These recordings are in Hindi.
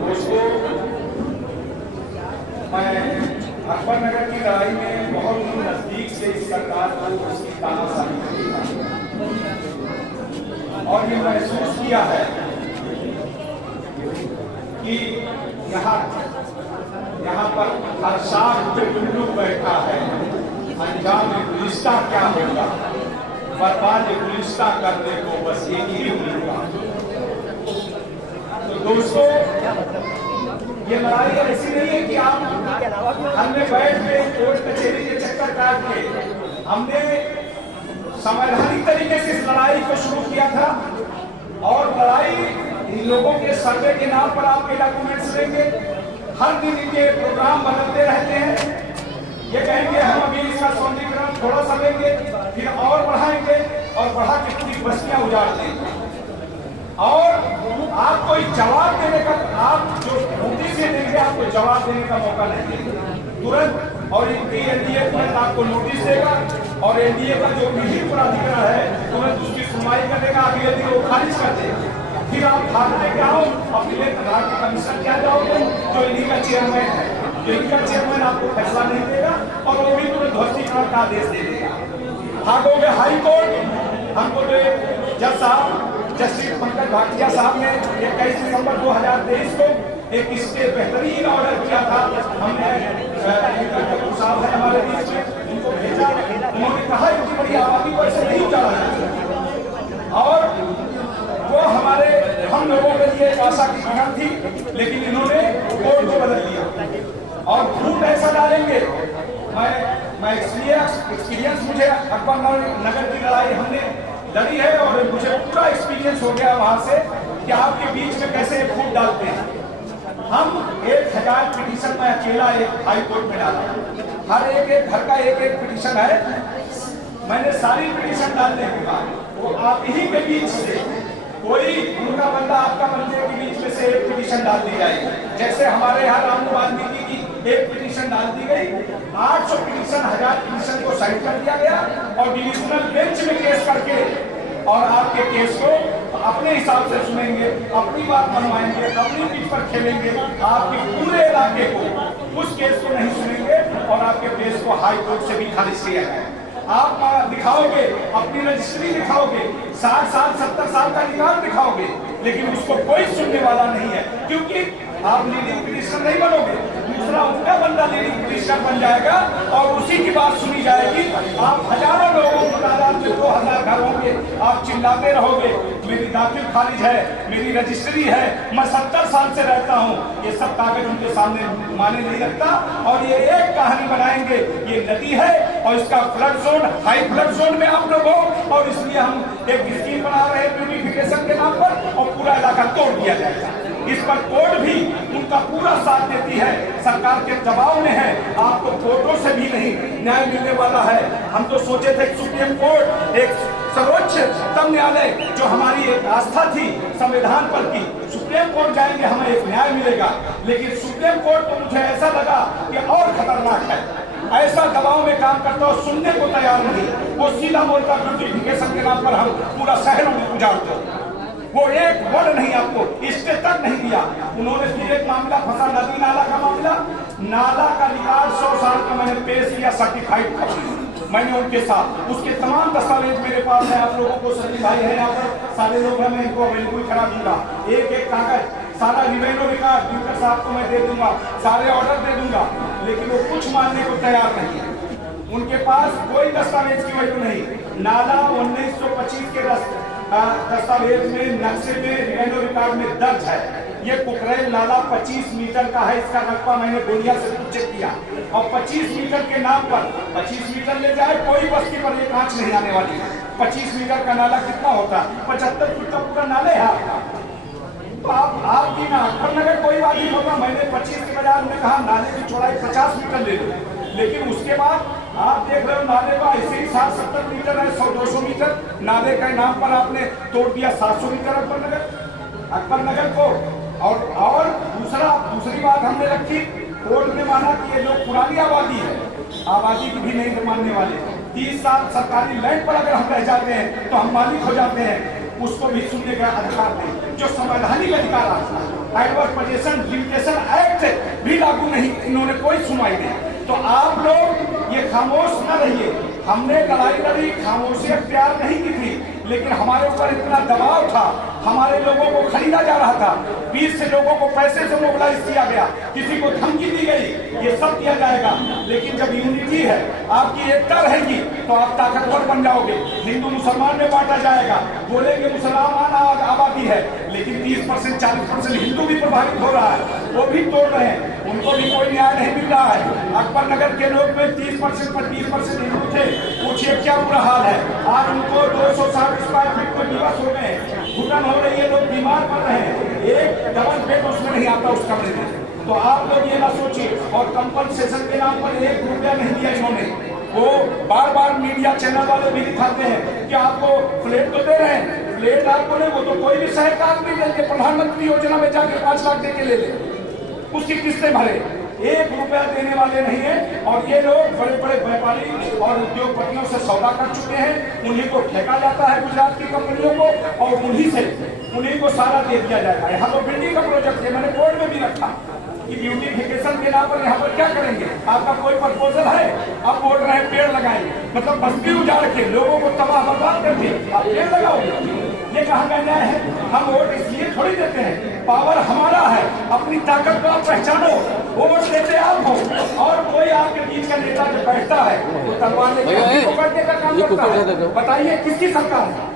दोस्तों, मैं अकबरनगर की लड़ाई में बहुत ही नजदीक से इस सरकार को उसकी तानाशाही देखा और ये महसूस किया है कि यहाँ पर हर साल पे उल्लू बैठा है। अंजाम गुलिस्ता क्या होगा, बर्बाद गुलिस्ता करने को बस एक ही होगा। तो दोस्तों, ये लड़ाई ऐसी नहीं है कि आप हमने बैठ के कोर्ट कचहरी के चक्कर काट के, हमने संवैधानिक तरीके से इस लड़ाई को शुरू किया था। और लड़ाई इन लोगों के सर्वे के नाम पर आपके डॉक्यूमेंट्स लेंगे, हर दिन इनके प्रोग्राम बदलते रहते हैं। ये कहेंगे हम अभी इसका सौंदर्यीकरण थोड़ा सा लेंगे, फिर और बढ़ाएंगे और बढ़ा के पूरी बस्तियां उजाड़ देंगे। और आपको जवाब देने का, आप जो नोटिस देंगे आपको जवाब देने का मौका नहीं देंगे तुरंत। और इनकी एनडीए तुरंत आपको नोटिस देगा और एनडीए का जो विधि प्राधिकरण है तुरंत उसकी सुनवाई करेगा, अगले दिन वो खारिज कर देगा। फिर आप भागते क्या हो, अपने प्रधान के कमीशन क्या जाओगे जो इन्हीं का चेयरमैन है, जो इनका चेयरमैन आपको फैसला नहीं देगा और वो भी तुरंत ध्वस्तीकरण का आदेश दे देगा। भागोगे हाई कोर्ट। हमको तो जज साहब, जस्टिस पंकज भाटिया साहब ने 21 दिसंबर 2023 को एक इसके बेहतरीन ऑर्डर किया था। हमने साहब है हमारे बीच में, उनको भेजा। उन्होंने कहा इतनी बड़ी आबादी को ऐसे नहीं उजाड़ा जाए और वो हमारे हम लोगों के लिए एक आशा की किरण थी, लेकिन इन्होंने कोर्ट को बदल दिया और फूट ऐसा डालेंगे। मैं एक्सपीरियंस मुझे अकबरनगर की लड़ाई हमने लड़ी है और मुझे पूरा एक्सपीरियंस हो गया वहां से कि आपके बीच में कैसे फूट डालते हैं। हम 1000 पिटीशन में अकेला एक हाई कोर्ट में डाला, हर एक घर का एक पिटीशन है। मैंने सारी पिटीशन डालने के बाद वो आप ही के बीच से कोई उनका बंदा आपका बंदे के बीच में से एक पिटीशन डाल दी जाएगी। जैसे हमारे यहाँ राम वाल्मीकि की एक पिटीशन डाल दी गई, 800 पिटीशन 1000 पिटीशन को साइड कर दिया गया और डिविजनल बेंच में केस करके और आपके केस को अपने हिसाब से सुनेंगे, अपनी बात मनवाएंगे, अपनी पीठ पर खेलेंगे। आपके पूरे इलाके को उस केस को नहीं सुनेंगे और आपके केस को हाई कोर्ट से भी खारिज किया जाए। आप दिखाओगे, अपनी रजिस्ट्री दिखाओगे, 60 साल 70 साल का रिकॉर्ड दिखाओगे, लेकिन उसको कोई सुनने वाला नहीं है, क्योंकि आप लीडिंग पिटीशनर नहीं बनोगे। दूसरा उनका बंदा लीडिंग पिटीशनर बन जाएगा और उसी की बात सुनी जाएगी। आप हजारों लोगों की तादाद में 2000 घर होंगे, आप चिल्लाते रहोगे मेरी दाखिल खारिज है, मेरी रजिस्ट्री है, मैं 70 साल से रहता हूँ। ये सब कागज उनके सामने माने नहीं रखता और ये एक कहानी बनाएंगे, ये नदी है और इसका flood zone, high flood zone में आप लोग हो और इसलिए हम एक स्कीम बना रहे हैं प्यूरिफिकेशन के नाम पर और पूरा इलाका तोड़ दिया जाएगा। इस पर कोर्ट भी उनका पूरा साथ देती है, सरकार के दबाव में है। आपको कोर्टों से भी नहीं न्याय मिलने वाला है। हम तो सोचे थे सुप्रीम कोर्ट, एक सर्वोच्चतम न्यायालय जो हमारी एक आस्था थी संविधान पर की, सुप्रीम कोर्ट जाएंगे हमें एक न्याय मिलेगा, लेकिन सुप्रीम कोर्ट को मुझे ऐसा लगा कि और खतरनाक है। ऐसा दबाव में काम करता हो, सुनने को तैयार नहीं। वो सीधा बोलता ब्यूटिफिकेशन के नाम पर हम पूरा शहर में उजाड़ते, वो एक वर्ड नहीं आपको इसके तक नहीं दिया। उन्होंने फिर एक मामला फंसा, नदी नाला का मामला, नाला का रिकॉर्ड 100 साल का मैंने पेश किया, सर्टिफाइड मैंने उनके साथ, उसके तमाम दस्तावेज मेरे पास है। आप लोगों को सभी भाई है यहाँ पर, सारे लोग हैं, मैं इनको अवेलेबल करा दूंगा। एक एक कागज, सारा रिवेन्यू रिकॉर्ड स्पीकर साहब को मैं दे दूंगा, सारे ऑर्डर दे दूंगा, लेकिन वो कुछ मानने को तैयार नहीं है। उनके पास कोई दस्तावेज की वैल्यू नहीं। नाला 1925 के दस्तावेज में, नक्शे में, रिवेन्यू रिकॉर्ड में दर्ज है। ये कुकरेल नाला 25 मीटर का है, इसका रकबा मैंने गोलिया से चेक किया और 25 मीटर के नाम पर 25 मीटर ले जाए कोई बस्ती पर ये कांच नहीं आने वाली है। 25 मीटर का नाला कितना होता है? 75 फुट का पूरा नाले है आपका। तो आपकी ना अकबरनगर कोई बात नहीं होगा। मैंने 25 के बजाय हमने कहा नाले की चौड़ाई 50 मीटर ले लो, लेकिन उसके बाद आप देख रहे हो नाले का ऐसे ही 60-70 मीटर है, 100-200 मीटर नाले के नाम पर आपने तोड़ दिया 700 मीटर अकबरनगर को। और दूसरी बात हमने रखी, कोर्ट ने माना कि ये लोग पुरानी आबादी है, आबादी की भी नहीं मानने वाले। 30 साल सरकारी लैंड पर अगर हम रह जाते हैं तो हम मालिक हो जाते हैं, उसको भी सुनने का अधिकार नहीं। जो संवैधानिक अधिकार आता है, एडवर्स पोजेशन लिमिटेशन एक्ट भी लागू नहीं, इन्होंने कोई सुनवाई नहीं। तो आप लोग ये खामोश न रहिए। हमने लड़ाई लड़ी, खामोशी प्यार नहीं की थी, लेकिन हमारे ऊपर इतना दबाव था, हमारे लोगों को खरीदा जा रहा था, 20 से लोगों को पैसे से मोबिलाइज किया गया, किसी को धमकी दी गई, ये सब किया जाएगा। लेकिन जब यूनिटी है, आपकी एकता रहेगी तो आप ताकतवर बन जाओगे। हिंदू मुसलमान में बांटा जाएगा, बोलेंगे मुसलमान आबादी है, लेकिन 30% 40% हिंदू भी प्रभावित हो रहा है, वो भी तोड़ रहे हैं, उनको भी कोई न्याय नहीं मिल रहा है। अकबर नगर के लोग में 30% पर 20% हिंदू थे, पूछिए क्या बुरा हाल है। आज उनको 260 स्क्वायर फीट में दिवस हो गए, घुटन हो रही है, लोग बीमार पड़ रहे हैं, एक डबल बेड उसमें नहीं आता उस कमरे में। तो आप लोग ये ना सोचिए। और कंपनसेशन के नाम पर 1 रुपया नहीं दिया इन्होंने। वो बार बार मीडिया चैनल वाले भी दिखाते हैं कि आपको फ्लैट तो दे रहे हैं, फ्लैट आपको नहीं, वो तो कोई भी सहकार नहीं देंगे। प्रधानमंत्री योजना में जाकर 5 लाख दे के ले ले, उसकी किस्तें भरे, 1 रुपया देने वाले नहीं है। और ये लोग बड़े बड़े व्यापारी और उद्योगपतियों से सौदा कर चुके हैं, उन्हीं को ठेका जाता है गुजरात की कंपनियों को, और उन्हीं को सारा दे दिया जाएगा। यहाँ तो बिल्डिंग का प्रोजेक्ट है, मैंने बोर्ड में भी रखा कि ब्यूटिफिकेशन के नाम पर यहाँ पर क्या करेंगे, आपका कोई प्रपोजल है? आप बोल रहे हैं पेड़ लगाएंगे, मतलब बस्ती उजाड़ के लोगों को तबाह बर्बाद करके आप पेड़ लगाओगे, ये कहाँ का न्याय है? हम वोट इसलिए थोड़ी देते हैं, पावर हमारा है, अपनी ताकत को आप पहचानो, वोट देते आप हो। और कोई आपके बीच का नेता जो बैठता है वो तलवार लेकर पकड़ने का काम करता है। बताइए किसकी सरकार है,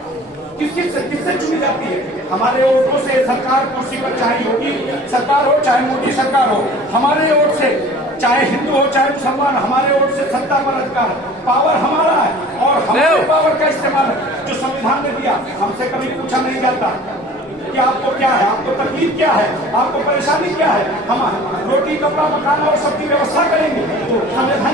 किससे चुनी जाती है? हमारे वोटों से सरकार कुर्सी पर, चाहे योगी सरकार हो चाहे मोदी सरकार हो, हमारे वोट से, चाहे हिंदू हो चाहे मुसलमान, हमारे वोट से सत्ता पर अधिकार, पावर हमारा है। और हमारे पावर का इस्तेमाल जो संविधान ने दिया, हमसे कभी पूछा नहीं जाता कि आपको क्या है, आपको तकलीफ क्या है, आपको परेशानी क्या है। हम रोटी कपड़ा मकान और सबकी व्यवस्था करेंगे तो संवैधानिक